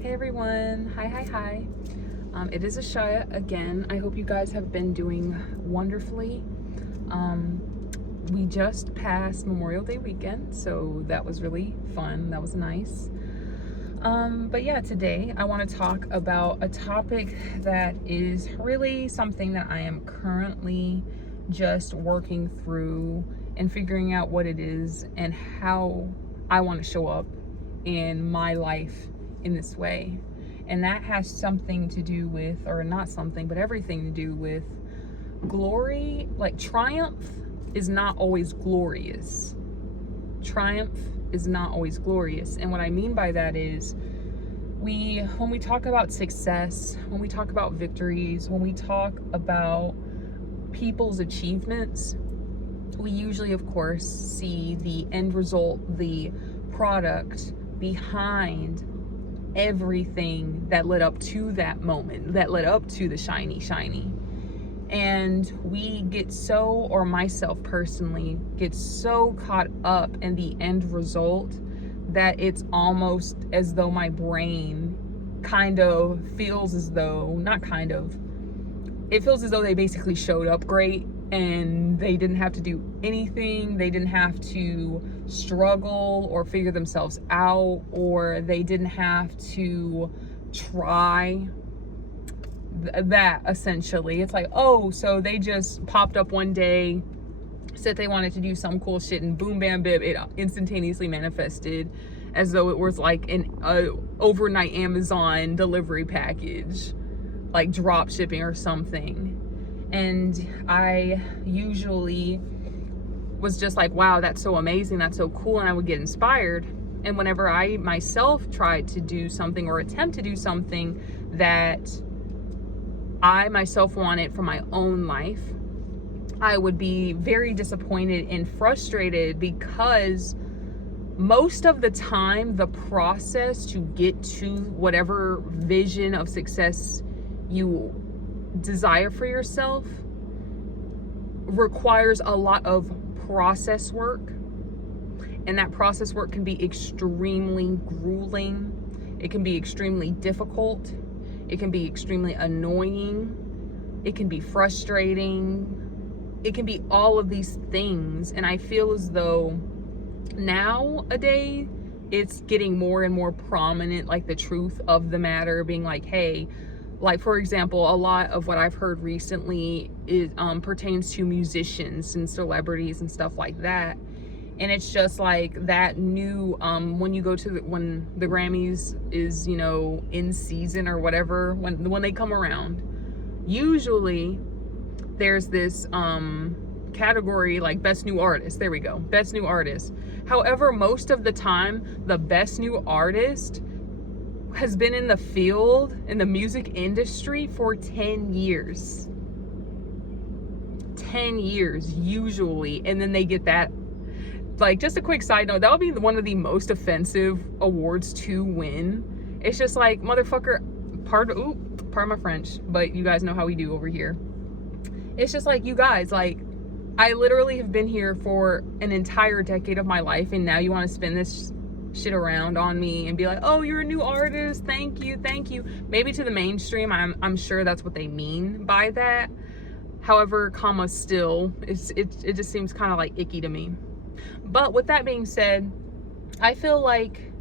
Hey everyone, hi. It is Ashaya again. I hope you guys have been doing wonderfully. We just passed Memorial Day weekend, so that was really fun. That was nice. But yeah, today I want to talk about a topic that is really something that I am currently just working through and figuring out what it is and how I want to show up in my life in this way. And that has something to do with, or not something, but everything to do with glory. Like, triumph is not always glorious. Triumph is not always glorious. And what I mean by that is, when we talk about success, when we talk about victories, when we talk about people's achievements, we usually, of course, see the end result, the product behind everything that led up to that moment, that led up to the shiny. And we get so, or myself personally, gets so caught up in the end result that it's almost as though my brain kind of feels as though, not kind of, it feels as though they basically showed up great and they didn't have to do anything. They didn't have to struggle or figure themselves out, or they didn't have to try. That essentially, it's like, oh, so they just popped up one day, said they wanted to do some cool shit, and boom, bam, bib, it instantaneously manifested, as though it was like an overnight Amazon delivery package, like drop shipping or something. And I usually was just like, wow, that's so amazing, that's so cool, and I would get inspired. And whenever I myself tried to do something or attempt to do something that I myself wanted for my own life, I would be very disappointed and frustrated, because most of the time the process to get to whatever vision of success you desire for yourself requires a lot of process work. And that process work can be extremely grueling. It can be extremely difficult. It can be extremely annoying. It can be frustrating. It can be all of these things. And I feel as though nowadays it's getting more and more prominent, like the truth of the matter being like, hey, like, for example, a lot of what I've heard recently is pertains to musicians and celebrities and stuff like that. And it's just like that new, when you go to when the Grammys is, in season or whatever, when they come around, usually there's this category like best new artist. There we go, best new artist. However, most of the time, the best new artist has been in the field, in the music industry, for 10 years. 10 years usually. And then they get that. Like, just a quick side note, that would be one of the most offensive awards to win. It's just like, motherfucker, pardon my French, but you guys know how we do over here. It's just like, you guys, like, I literally have been here for an entire decade of my life, and now you want to spin this shit around on me and be like, oh, you're a new artist, thank you. Maybe to the mainstream, I'm sure that's what they mean by that. However, still, it just seems kind of like icky to me. But with that being said, I feel like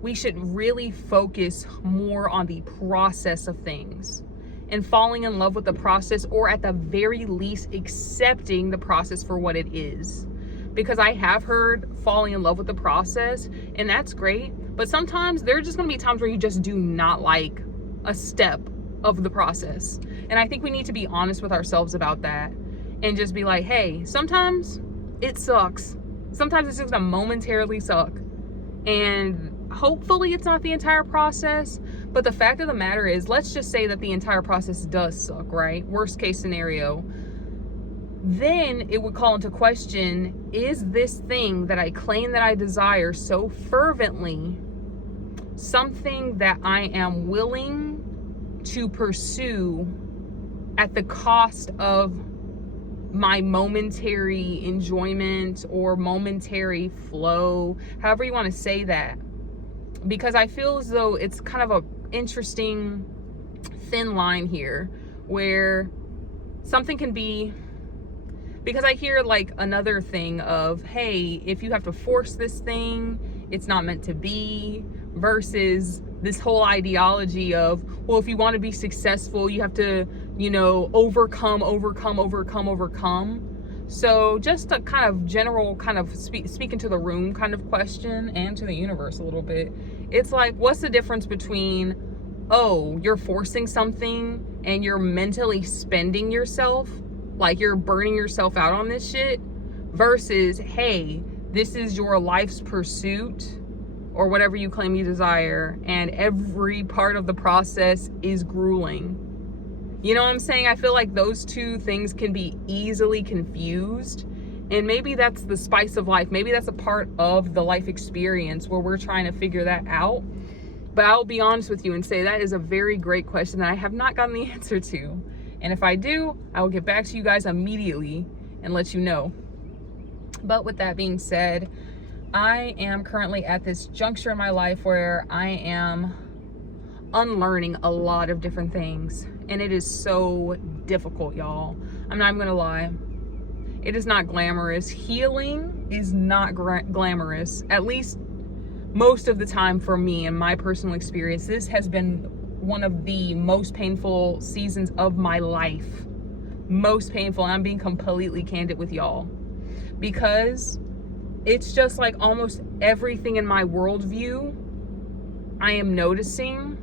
we should really focus more on the process of things and falling in love with the process, or at the very least accepting the process for what it is. Because I have heard falling in love with the process, and that's great, but sometimes there are just going to be times where you just do not like a step of the process. And I think we need to be honest with ourselves about that and just be like, hey, sometimes it sucks. Sometimes it's just gonna momentarily suck, and hopefully it's not the entire process. But the fact of the matter is, let's just say that the entire process does suck, right? Worst case scenario. Then it would call into question, is this thing that I claim that I desire so fervently something that I am willing to pursue at the cost of my momentary enjoyment or momentary flow, however you want to say that? because I feel as though it's kind of a interesting thin line here where something can be, because I hear like another thing of, hey, if you have to force this thing, it's not meant to be, versus this whole ideology of, well, if you want to be successful, you have to, you know, overcome. So just a kind of general kind of speaking to the room kind of question, and to the universe a little bit. It's like, what's the difference between, oh, you're forcing something and you're mentally spending yourself, like you're burning yourself out on this shit, versus, hey, this is your life's pursuit or whatever you claim you desire, and every part of the process is grueling. You know what I'm saying? I feel like those two things can be easily confused, and maybe that's the spice of life. Maybe that's a part of the life experience where we're trying to figure that out. But I'll be honest with you and say that is a very great question that I have not gotten the answer to. And if I do, I will get back to you guys immediately and let you know. But with that being said, I am currently at this juncture in my life where I am unlearning a lot of different things. And it is so difficult, y'all. I'm not even gonna lie. It is not glamorous. Healing is not glamorous, at least most of the time for me in my personal experience. This has been one of the most painful seasons of my life. Most painful, and I'm being completely candid with y'all. Because it's just like almost everything in my worldview I am noticing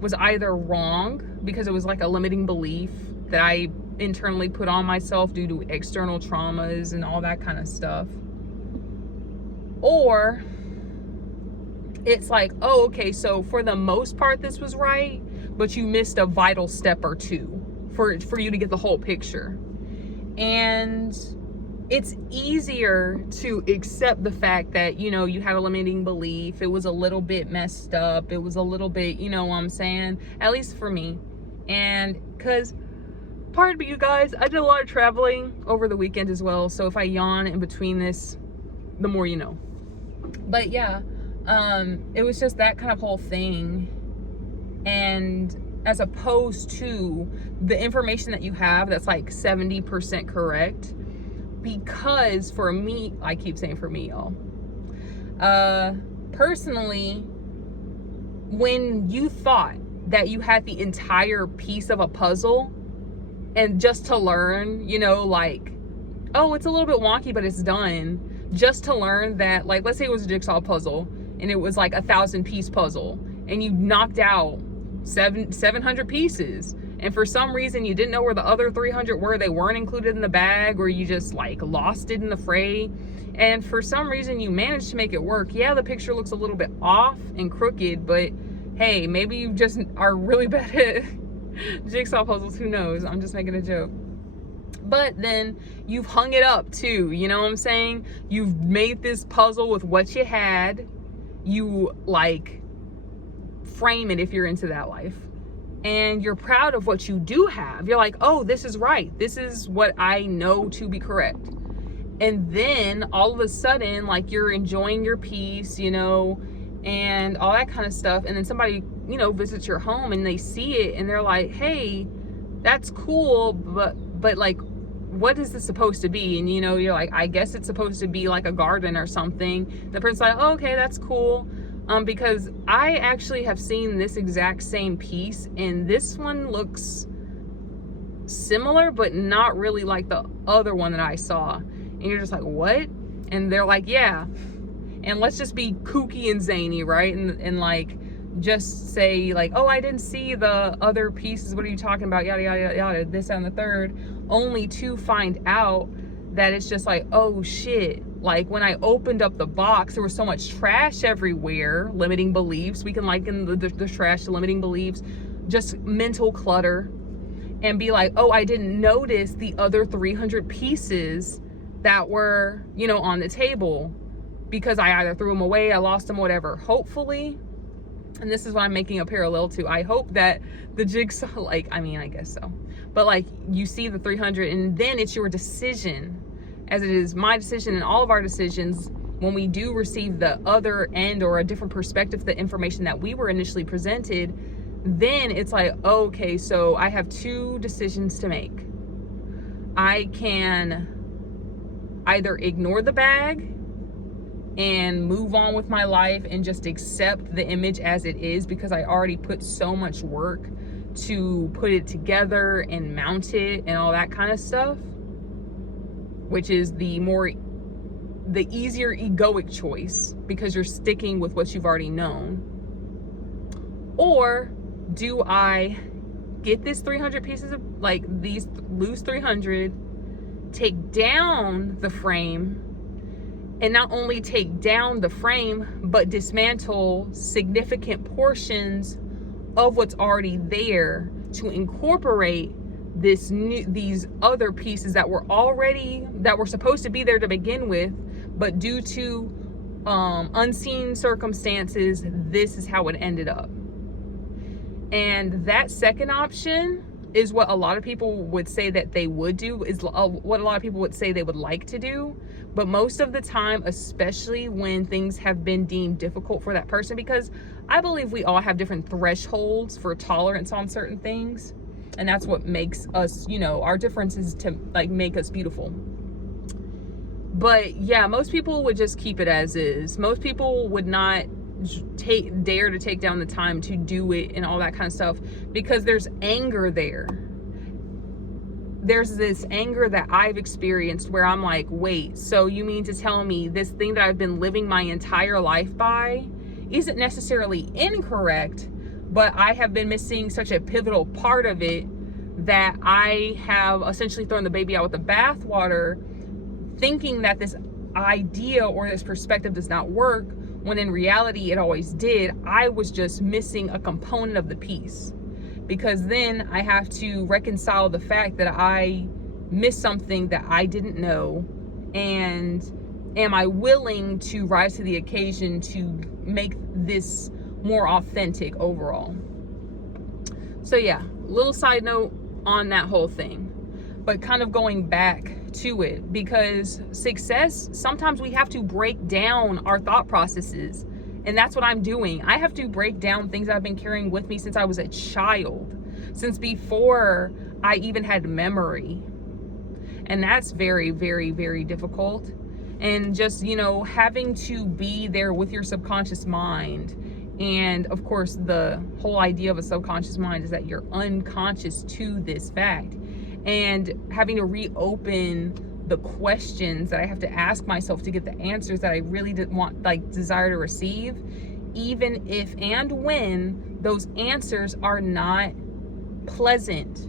was either wrong, because it was like a limiting belief that I internally put on myself due to external traumas and all that kind of stuff, or it's like, oh, okay, so for the most part this was right, but you missed a vital step or two for you to get the whole picture. And it's easier to accept the fact that, you know, you had a limiting belief, it was a little bit messed up, it was a little bit, you know what I'm saying, at least for me. And because, pardon me you guys, I did a lot of traveling over the weekend as well, so if I yawn in between this, the more you know. But yeah, it was just that kind of whole thing. And as opposed to the information that you have that's like 70% correct, because for me, I keep saying for me, y'all, personally, when you thought that you had the entire piece of a puzzle, and just to learn, you know, like, oh, it's a little bit wonky, but it's done, just to learn that, like, let's say it was a jigsaw puzzle and it was like 1,000-piece puzzle, and you knocked out 700 pieces, and for some reason you didn't know where the other 300 were, they weren't included in the bag, or you just like lost it in the fray, and for some reason you managed to make it work. Yeah, the picture looks a little bit off and crooked, but hey, maybe you just are really bad at jigsaw puzzles, who knows? I'm just making a joke. But then you've hung it up too, you know what I'm saying? You've made this puzzle with what you had. You like frame it if you're into that life, and you're proud of what you do have. You're like, oh, this is right, this is what I know to be correct. And then all of a sudden, like, you're enjoying your peace, you know, and all that kind of stuff, and then somebody, you know, visits your home and they see it and they're like, hey, that's cool, but like, what is this supposed to be? And you know, you're like, I guess it's supposed to be like a garden or something. The person's like, oh, okay, that's cool. Because I actually have seen this exact same piece, and this one looks similar, but not really like the other one that I saw. And you're just like, what? And they're like, yeah. And let's just be kooky and zany, right? And like, just say like, oh, I didn't see the other pieces. What are you talking about? Yada, yada, yada, this and the third. Only to find out that it's just like, oh shit. Like, when I opened up the box, there was so much trash everywhere. Limiting beliefs. We can liken the trash to limiting beliefs. Just mental clutter. And be like, oh, I didn't notice the other 300 pieces that were, you know, on the table, because I either threw them away, I lost them, whatever. Hopefully, and this is what I'm making a parallel to, I hope that the jigsaw, like, I mean, I guess so, but like, you see the 300, and then it's your decision, as it is my decision and all of our decisions, when we do receive the other end or a different perspective, the information that we were initially presented, then it's like, okay, so I have two decisions to make. I can either ignore the bag and move on with my life and just accept the image as it is, because I already put so much work to put it together and mount it and all that kind of stuff, which is the easier egoic choice, because you're sticking with what you've already known. Or do I get this 300 pieces of, like, these loose 300, take down the frame, and not only take down the frame, but dismantle significant portions of what's already there to incorporate these other pieces that were supposed to be there to begin with, but due to unseen circumstances, this is how it ended up. And that second option is what a lot of people would say that they would do, is what a lot of people would say they would like to do. But most of the time, especially when things have been deemed difficult for that person, because I believe we all have different thresholds for tolerance on certain things. And that's what makes us, our differences to like make us beautiful. But yeah, most people would just keep it as is. Most people would not dare to take down the time to do it and all that kind of stuff, because there's anger there. There's this anger that I've experienced where I'm like, wait, so you mean to tell me this thing that I've been living my entire life by isn't necessarily incorrect, but I have been missing such a pivotal part of it that I have essentially thrown the baby out with the bathwater, thinking that this idea or this perspective does not work, when in reality it always did. I was just missing a component of the piece, because then I have to reconcile the fact that I missed something that I didn't know, and am I willing to rise to the occasion to make this more authentic overall. So yeah, little side note on that whole thing, but kind of going back to it, because success, sometimes we have to break down our thought processes, and that's what I'm doing. I have to break down things I've been carrying with me since I was a child, since before I even had memory, and that's very, very, very difficult. And just, having to be there with your subconscious mind. And of course, the whole idea of a subconscious mind is that you're unconscious to this fact, and having to reopen the questions that I have to ask myself to get the answers that I really desire to receive, even if and when those answers are not pleasant.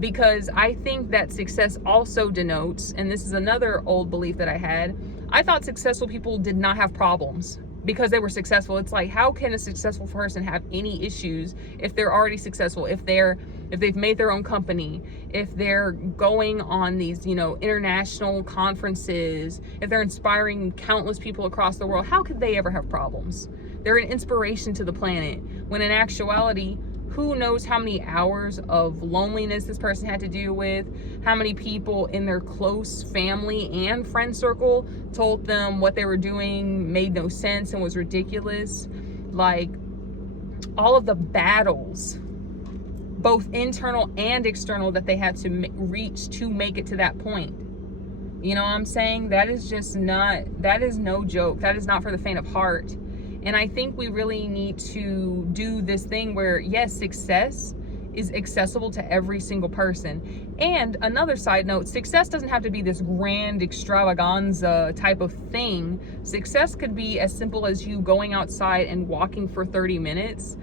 Because I think that success also denotes, and this is another old belief that I had, I thought successful people did not have problems because they were successful. It's like, how can a successful person have any issues if they're already successful, if they've made their own company, if they're going on these, international conferences, if they're inspiring countless people across the world? How could they ever have problems? They're an inspiration to the planet, when in actuality, who knows how many hours of loneliness this person had to deal with, how many people in their close family and friend circle told them what they were doing made no sense and was ridiculous. Like, all of the battles, both internal and external, that they had to reach to make it to that point. You know what I'm saying? That is no joke. That is not for the faint of heart. And I think we really need to do this thing where, yes, success is accessible to every single person. And another side note, success doesn't have to be this grand extravaganza type of thing. Success could be as simple as you going outside and walking for 30 minutes,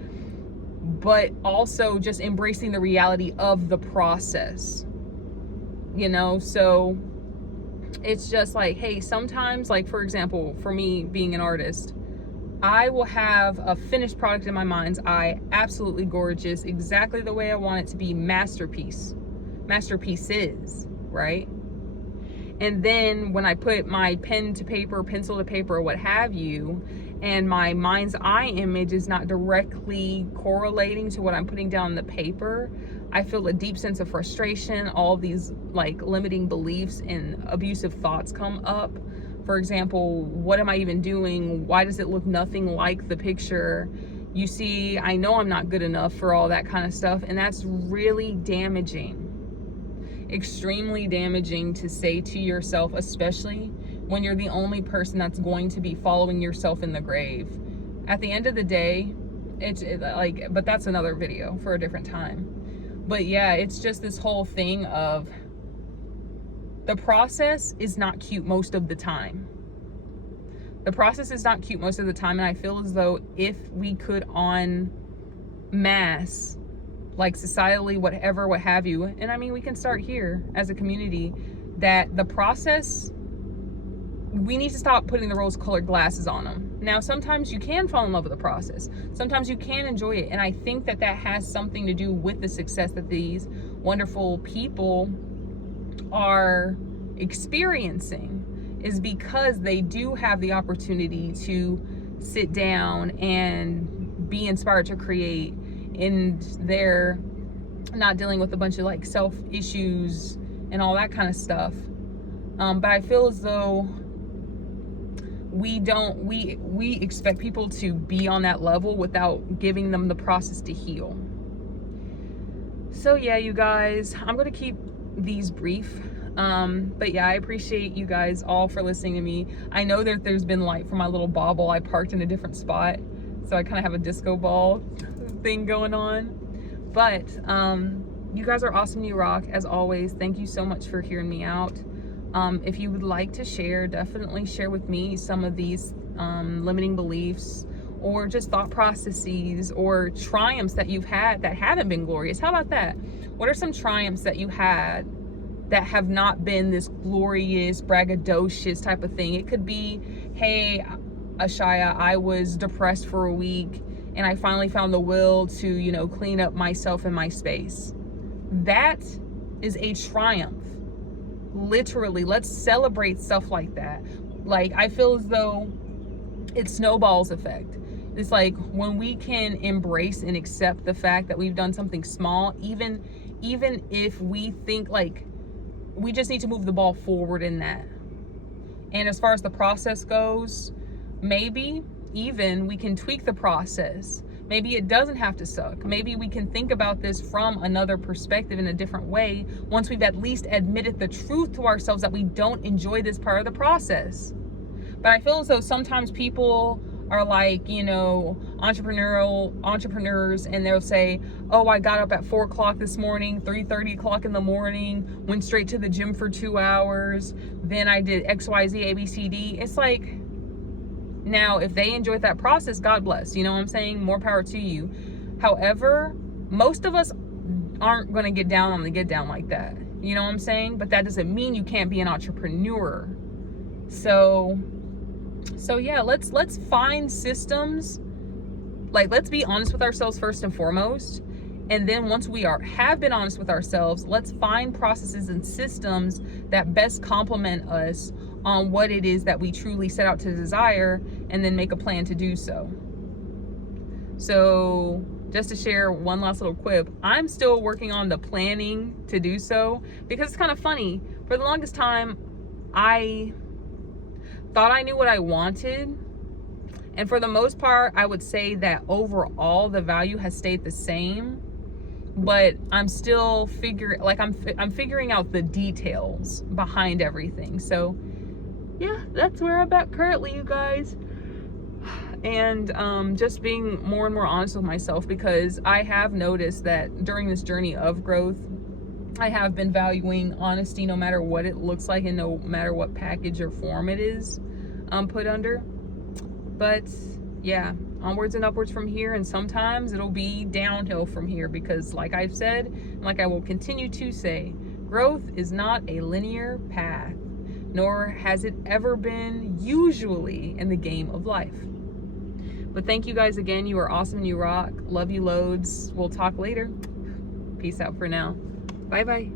but also just embracing the reality of the process. So it's just like, hey, sometimes, like, for example, for me being an artist, I will have a finished product in my mind's eye, absolutely gorgeous, exactly the way I want it to be, masterpieces, right? And then when I put my pen to paper, pencil to paper, or what have you, and my mind's eye image is not directly correlating to what I'm putting down on the paper, I feel a deep sense of frustration. All these like limiting beliefs and abusive thoughts come up, For example, what am I even doing? Why does it look nothing like the picture? You see, I know I'm not good enough for all that kind of stuff, and that's really damaging. Extremely damaging to say to yourself, especially when you're the only person that's going to be following yourself in the grave. At the end of the day, but that's another video for a different time. But yeah, it's just this whole thing of the process is not cute most of the time. The process is not cute most of the time, and I feel as though if we could en masse, like societally, whatever, what have you, and I mean, we can start here as a community, that the process, we need to stop putting the rose-colored glasses on them. Now, sometimes you can fall in love with the process. Sometimes you can enjoy it, and I think that that has something to do with the success that these wonderful people are experiencing, is because they do have the opportunity to sit down and be inspired to create, and they're not dealing with a bunch of like self issues and all that kind of stuff. But I feel as though we expect people to be on that level without giving them the process to heal. So yeah, you guys, I'm gonna keep these brief. But yeah, I appreciate you guys all for listening to me. I know that there's been light from my little bauble. I parked in a different spot, so I kind of have a disco ball thing going on. But you guys are awesome. You rock, as always. Thank you so much for hearing me out. If you would like to share, definitely share with me some of these limiting beliefs, or just thought processes or triumphs that you've had that haven't been glorious. How about that? What are some triumphs that you had that have not been this glorious, braggadocious type of thing? It could be, hey, Ashaya, I was depressed for a week and I finally found the will to, you know, clean up myself and my space. That is a triumph. Literally, let's celebrate stuff like that. Like, I feel as though it snowballs effect. It's like when we can embrace and accept the fact that we've done something small, even if we think like we just need to move the ball forward in that. And as far as the process goes, maybe even we can tweak the process. Maybe it doesn't have to suck. Maybe we can think about this from another perspective in a different way once we've at least admitted the truth to ourselves that we don't enjoy this part of the process. But I feel as though sometimes people are like, you know, entrepreneurs, and they'll say, oh, I got up at 4 o'clock this morning, 3:30 o'clock in the morning, went straight to the gym for 2 hours, then I did XYZ, ABCD. It's like, now, if they enjoyed that process, God bless, you know what I'm saying? More power to you. However, most of us aren't going to get down on the get down like that. You know what I'm saying? But that doesn't mean you can't be an entrepreneur. So yeah, let's find systems. Like, let's be honest with ourselves first and foremost. And then once we have been honest with ourselves, let's find processes and systems that best complement us on what it is that we truly set out to desire, and then make a plan to do so. So just to share one last little quip, I'm still working on the planning to do so, because it's kind of funny. For the longest time, I thought I knew what I wanted. And for the most part, I would say that overall the value has stayed the same, but I'm still I'm figuring out the details behind everything. So yeah, that's where I'm at currently, you guys. And just being more and more honest with myself, because I have noticed that during this journey of growth, I have been valuing honesty no matter what it looks like and no matter what package or form it is put under. But yeah, onwards and upwards from here, and sometimes it'll be downhill from here, because like I've said, and like I will continue to say, growth is not a linear path, nor has it ever been usually in the game of life. But thank you guys again. You are awesome. You rock. Love you loads. We'll talk later. Peace out for now. Bye bye.